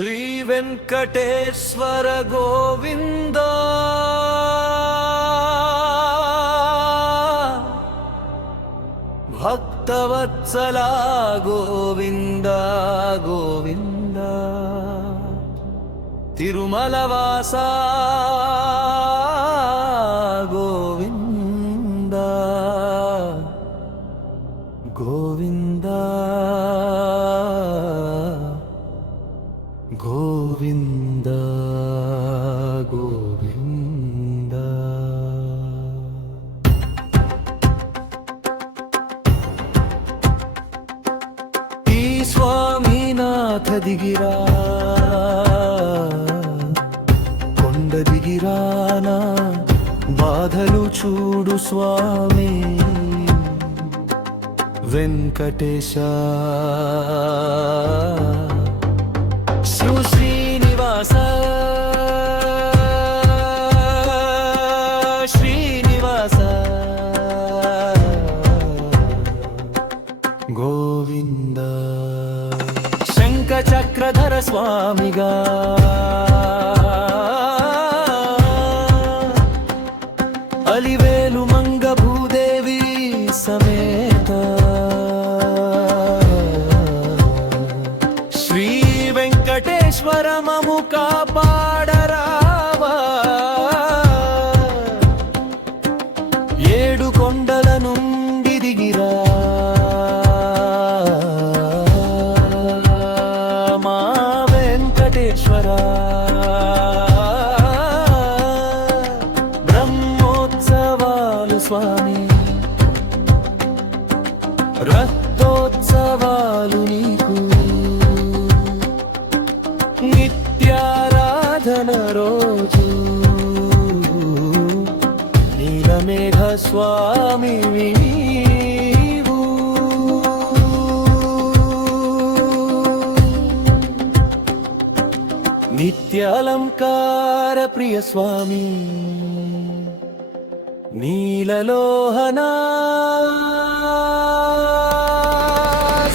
శ్రీ వెంకటేశ్వర గోవింద భక్తవత్సల గోవింద గోవింద తిరుమల వాస గోవింద గోవింద గోవింద గోవింద. ఈ స్వామినాథ దిగిరా కొండ దిగిరానా బాధలు చూడు స్వామి వెంకటేశ. శ్రీనివాస శ్రీనివాస గోవింద. శంఖ చక్రధర స్వామిగా అలివేలు మంగ భూదేవి సమేత శ్రీ వెంకటేశ్వర మము కాపాడరావా. ఏడు కొండల నుండి దిగిరా మా వెంకటేశ్వర. బ్రహ్మోత్సవాలు స్వామి రథోత్సవాలు నీకు నిత్యారాధన రోజు నీలమేఘ స్వామి నీవు. నిత్యాలంకార ప్రియ స్వామి నీలలోహనా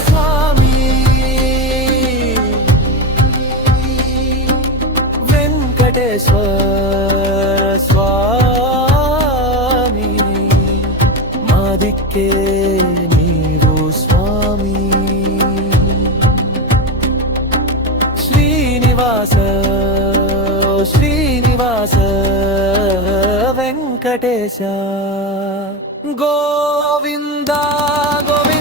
స్వామి వెంకటేశ్వర స్వామి మా దిక్కే నీవు స్వామి. శ్రీనివాస శ్రీనివాస వెంకటేశ గోవింద గోవింద.